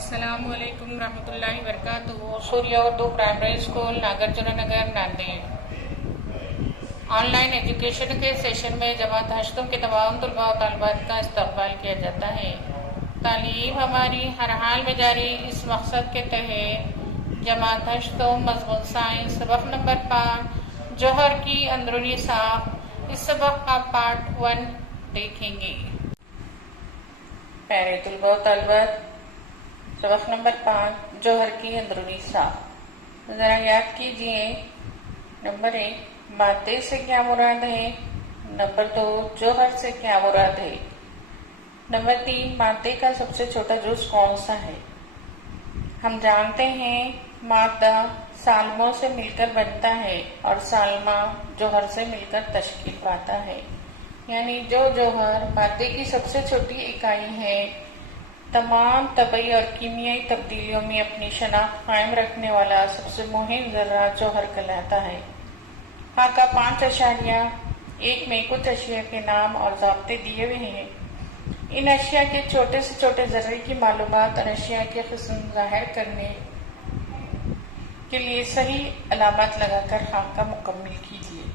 السلام علیکم ورحمۃ اللہ وبرکاتہ۔ Surya Urdu primary school Nagarjuna Nagar Nanded online education کے سیشن میں جماعت ہشتم کے تمام طلباء و طالبات کا استقبال کیا جاتا ہے۔ تعلیم ہماری ہر حال میں جاری، اس مقصد کے تحت جماعت ہشتم مضمون سائنس سبق نمبر 5 جوہر کی اندرونی ساخت، اس سبق کا پارٹ 1 دیکھیں گے۔ پیارے طلباء و طالبات، سبق نمبر 5 جوہر کی اندرونی ساخت، ذرا یاد کیجئے۔ نمبر 1 مادے سے کیا مراد ہے؟ نمبر 2 جوہر سے کیا مراد ہے؟ نمبر 3 مادے کا سب سے چھوٹا جز کون سا ہے؟ ہم جانتے ہیں مادہ سالموں سے مل کر بنتا ہے اور سالمہ جوہر سے مل کر تشکیل پاتا ہے، یعنی جو جوہر مادے کی سب سے چھوٹی اکائی ہے، تمام طبعی اور کیمیائی تبدیلیوں میں اپنی شناخت قائم رکھنے والا سب سے مہم ذرہ جوہر کہلاتا ہے۔ خاکہ 5.1 میں کچھ اشیاء کے نام اور ضابطے دیے ہوئے ہیں۔ ان اشیاء کے چھوٹے سے چھوٹے ذرے کی معلومات اور اشیاء کے قسم ظاہر کرنے کے لیے صحیح علامات لگا کر خاکہ مکمل کیجیے۔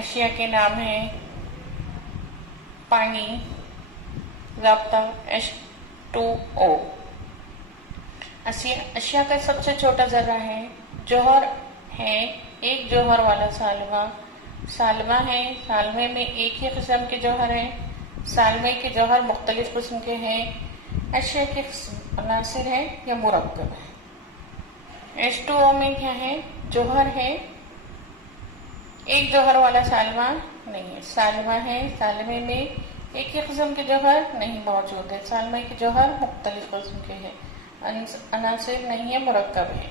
اشیاء کے نام ہیں پانی، ضابطہ H2O۔ اشیاء کا سب سے چھوٹا ذرہ ہے، جوہر ہے ایک جوہر والا سالمہ، سالمہ ہے، سالمے میں ایک ہی قسم کے جوہر ہیں، سالمے کے جوہر مختلف قسم کے ہیں، اشیاء کے قسم عناصر ہے یا مرکب ہے۔ H2O میں کیا ہے؟ جوہر ہے، ایک جوہر والا سالمہ نہیں ہے، سالمہ ہے، سالمے میں ایک ہی قسم کے جوہر نہیں موجود ہے، سالمے کے جوہر مختلف قسم کے ہیں، عناصر نہیں ہے، مرکب ہے۔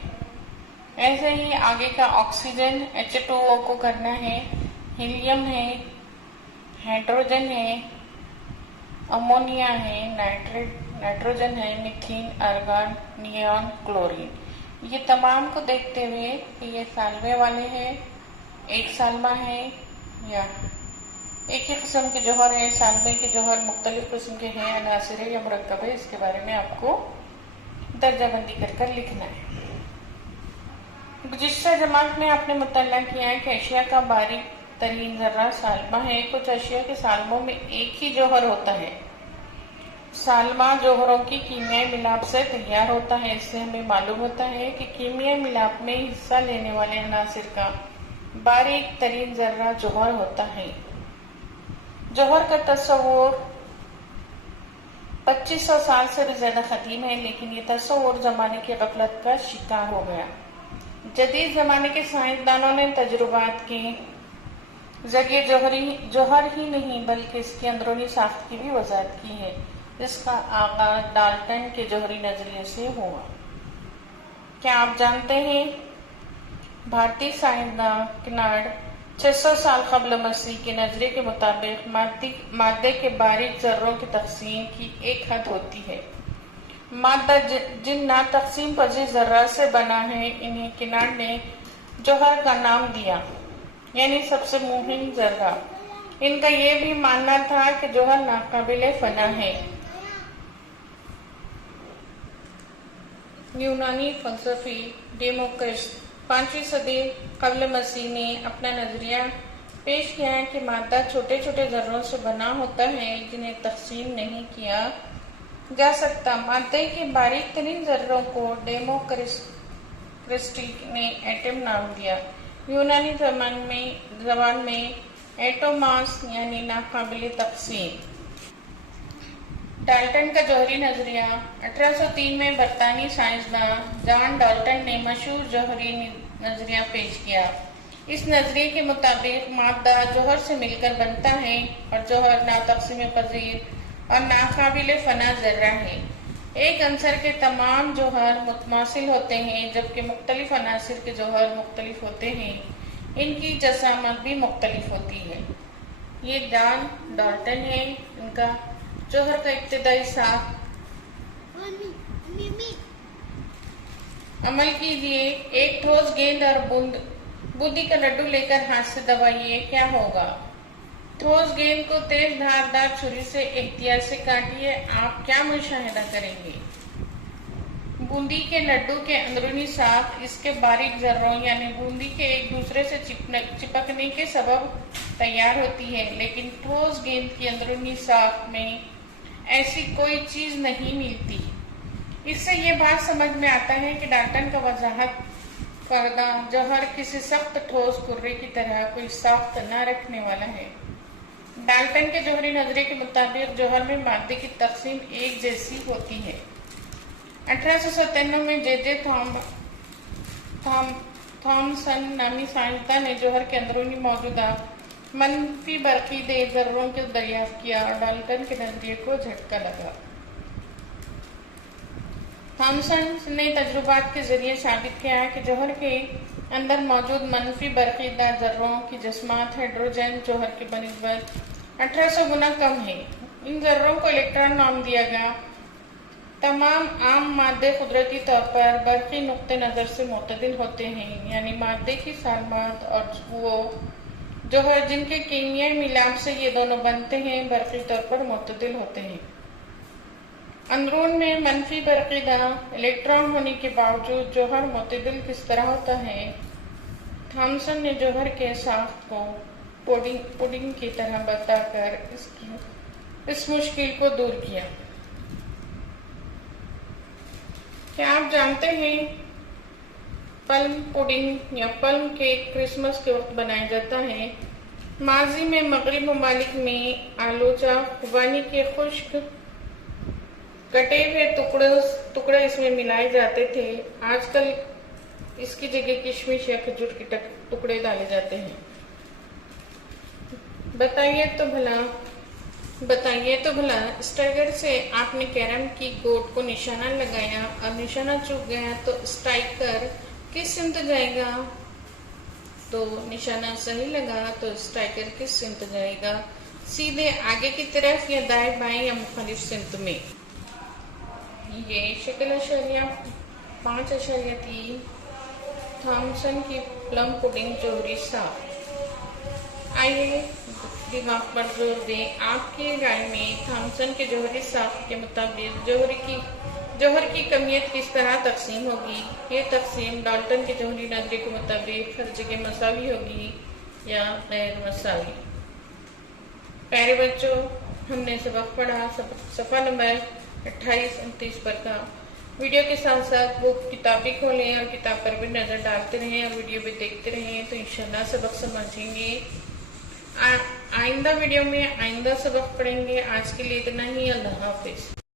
ایسے ہی آگے کا آکسیجن H2O کو کرنا ہے، ہیلیم ہے، ہائیڈروجن ہے، امونیا ہے، نائٹروجن ہے، میتھین، آرگان، نیون، کلورین۔ یہ تمام کو دیکھتے ہوئے کہ یہ سالمے والے ہیں، ایک سالمہ ہے یا ایک ہی قسم کے جوہر ہے، سالمے کے جوہر مختلف قسم کے ہیں، عناصر ہے یا مرکب ہے، اس کے بارے میں آپ کو درجہ بندی کر کر لکھنا ہے۔ گزشتہ جماعت میں آپ نے مطالعہ کیا ہے کہ اشیاء کا باریک ترین ذرہ سالمہ ہے۔ کچھ اشیاء کے سالموں میں ایک ہی جوہر ہوتا ہے۔ سالمہ جوہروں کی کیمیائی ملاپ سے تیار ہوتا ہے۔ اس سے ہمیں معلوم ہوتا ہے کہ کیمیائی ملاپ میں حصہ لینے والے عناصر کا باریک ترین ذرہ جوہر ہوتا ہے۔ جوہر کا تصور 2500 سال سے بھی زیادہ قدیم ہے، لیکن یہ تصور زمانے کی غفلت کا شکار ہو گیا۔ جدید زمانے کے سائنسدانوں نے تجربات کے ذریعے جوہر ہی نہیں بلکہ اس کی اندرونی ساخت کی بھی وضاحت کی ہے، جس کا آغاز ڈالٹن کے جوہری نظریے سے ہوا۔ کیا آپ جانتے ہیں بھارتی سائنسداں کنارڈ 600 سال قبل مسیح کے نظریے کے مطابق مادے کے باریک ذروں کی تقسیم کی ایک حد ہوتی ہے۔ مادہ جن نا تقسیم پذیر ذرات سے بنا ہے، انہیں کنارڈ نے جوہر کا نام دیا، یعنی سب سے مہم ذرہ۔ ان کا یہ بھی ماننا تھا کہ جوہر ناقابل فنا ہے۔ یونانی فلسفی ڈیموکرٹس 5ویں صدی قبل مسیح نے اپنا نظریہ پیش کیا ہے کہ مادہ چھوٹے چھوٹے ذروں سے بنا ہوتا ہے جنہیں تقسیم نہیں کیا جا سکتا۔ مادے کے باریک ترین ذروں کو ڈیموکرٹس نے ایٹم نام دیا۔ یونانی زبان میں ایٹوماس یعنی ناقابل تقسیم۔ ڈالٹن کا جوہری نظریہ 1803 میں برطانوی سائنسداں جان ڈالٹن نے مشہور جوہری نظریہ پیش کیا۔ اس نظریے کے مطابق مادہ جوہر سے مل کر بنتا ہے اور جوہر ناتقسیم پذیر اور ناقابل فنا ذرہ ہے۔ ایک عنصر کے تمام جوہر متماثل ہوتے ہیں، جبکہ مختلف عناصر کے جوہر مختلف ہوتے ہیں، ان کی جسامت بھی مختلف ہوتی ہے۔ یہ جان ڈالٹن ہے۔ ان کا جوہر کا ابتدائی ساخت عمل کیجیے۔ ایک ٹھوس گیند اور بوندی کا لڈو لے کر ہاتھ سے دبائیے، کیا ہوگا؟ ٹھوس گیند کو تیز دھاردار چھری سے احتیاط سے کاٹیے، آپ کیا مشاہدہ کریں گے؟ بوندی کے لڈو کے اندرونی ساخت اس کے باریک ذروں یعنی بوندی کے ایک دوسرے سے چپکنے کے سبب تیار ہوتی ہے، لیکن ٹھوس گیند کی اندرونی ساخت میں ایسی کوئی چیز نہیں ملتی۔ اس سے یہ بات سمجھ میں آتا ہے کہ ڈالٹن کا وضاحت کردہ جوہر کسی سخت ٹھوس کرے کی طرح کوئی ساخت نہ رکھنے والا ہے۔ ڈالٹن کے جوہری نظریے کے مطابق جوہر میں مادے کی تقسیم ایک جیسی ہوتی ہے۔ 1897 میں جے جے تھامسن نامی سائنسداں نے جوہر کے اندرونی موجودہ منفی برقی ذروں کو دریافت کیا اور ڈالٹن کے نظریے کو جھٹکا لگا۔ تھامسن نے تجربات کے ذریعے ثابت کیا کہ جوہر کے اندر موجود منفی برقی ذروں کی جسمات ہائیڈروجن جوہر کی بنسبت 1800 گنا کم ہے۔ ان ذروں کو الیکٹران نام دیا گیا۔ تمام عام مادے قدرتی طور پر برقی نقطہ نظر سے معتدل ہوتے ہیں، یعنی مادے کی سالمات اور وہ جوہر جن کے کیمیائی ملاپ سے یہ دونوں بنتے ہیں برقی طور پر معتدل ہوتے ہیں۔ اندرون میں منفی برقی الیکٹران ہونے کے باوجود جوہر معتدل کس طرح ہوتا ہے؟ تھامسن نے جوہر کے ساخت کو پڈنگ کی طرح بتا کر اس مشکل کو دور کیا۔ کیا آپ جانتے ہیں پلم پڈنگ یا پلم کیک کرسمس کے وقت بنایا جاتا ہے؟ ماضی میں مغربی ممالک میں آلوچا خوبانی کے خشک کٹے ہوئے ٹکڑے اس میں ملائے جاتے تھے۔ آج کل اس کی جگہ کشمش یا کھجور کے ٹکڑے ڈالے جاتے ہیں۔ بتائیے تو بھلا اسٹائکر سے آپ نے کیرم کی گوٹ کو نشانہ لگایا اور نشانہ چوک گیا تو اسٹائکر کس سمت جائے گا؟ تو نشانہ صحیح لگا تو اسٹائکر کس سمت جائے گا؟ سیدھے آگے کی طرف یا دائیں بائیں یا مختلف سمت میں؟ یہ شکل اشاریہ 5.3 تھامسن کی پلم پڈنگ جوہری ساخت۔ آئیے دماغ پر زور دیں، آپ کی رائے میں تھامسن کے جوہری ساخت کے مطابق جوہر کی کمیت کس طرح تقسیم ہوگی؟ یہ تقسیم ڈالٹن کے جوہری نظریے کے مطابق ہر جگہ مساوی ہوگی یا غیر مساوی؟ پیارے بچوں، ہم نے سبق پڑھا صفحہ نمبر 28-29 پر کا۔ ویڈیو کے ساتھ ساتھ بک کتابیں کھولیں اور کتاب پر بھی نظر ڈالتے رہیں اور ویڈیو بھی دیکھتے رہیں تو انشاءاللہ سبق سمجھیں گے۔ آئندہ ویڈیو میں آئندہ سبق پڑھیں گے۔ آج کے لیے اتنا ہی، اللہ حافظ۔